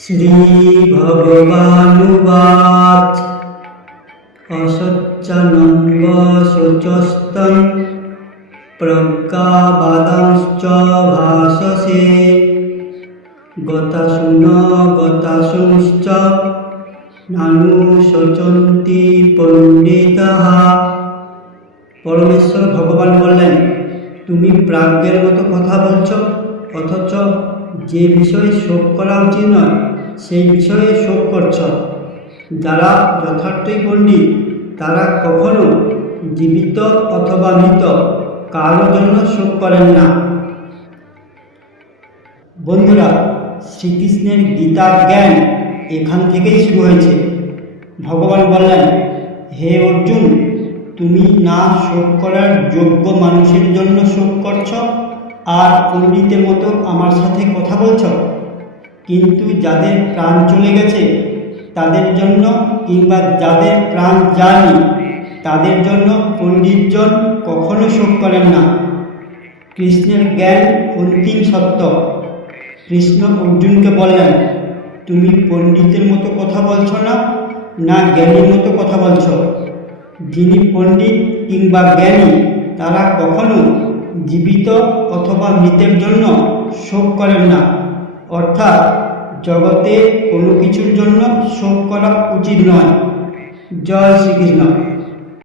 শ্রী ভগবানুবাচ অসচ্চানম্ব শোচস্তং প্রজ্ঞাবাদাংশ্চ ভাসসে গতাসুশ্চ নানু শোচন্তি পণ্ডিতঃ। পরমেশ্বর ভগবান বললেন, তুমি প্রাজ্ঞের মতো কথা বলছ, অথচ যে বিষয়ে শোক করা উচিত নয় সেই বিষয়ে শোক করছ। যারা যথার্থই পণ্ডিত তারা কখনো জীবিত অথবা মৃত কারোর জন্য শোক করেন না। বন্ধুরা, শ্রীকৃষ্ণের গীতার জ্ঞান এখান থেকেই শুরু হয়েছে। ভগবান বললেন, হে অর্জুন, তুমি না শোক করার যোগ্য মানুষের জন্য শোক করছ আর পণ্ডিতের মতো আমার সাথে কথা বলছ, কিন্তু যাদের প্রাণ চলে গেছে তাদের জন্য কিংবা যাদের প্রাণ যায়নি তাদের জন্য পণ্ডিতজন কখনো শোক করেন না। কৃষ্ণের জ্ঞান অন্তিম সত্য। কৃষ্ণ অর্জুনকে বললেন, তুমি পণ্ডিতের মতো কথা বলছ না জ্ঞানীর মতো কথা বলছ। যিনি পণ্ডিত কিংবা জ্ঞানী তারা কখনো জীবিত অথবা মৃতের জন্য শোক করেন না। অর্থাৎ জগতে কোনো কিছুর জন্য শোক করা উচিত নয়। জয় শ্রীকৃষ্ণ।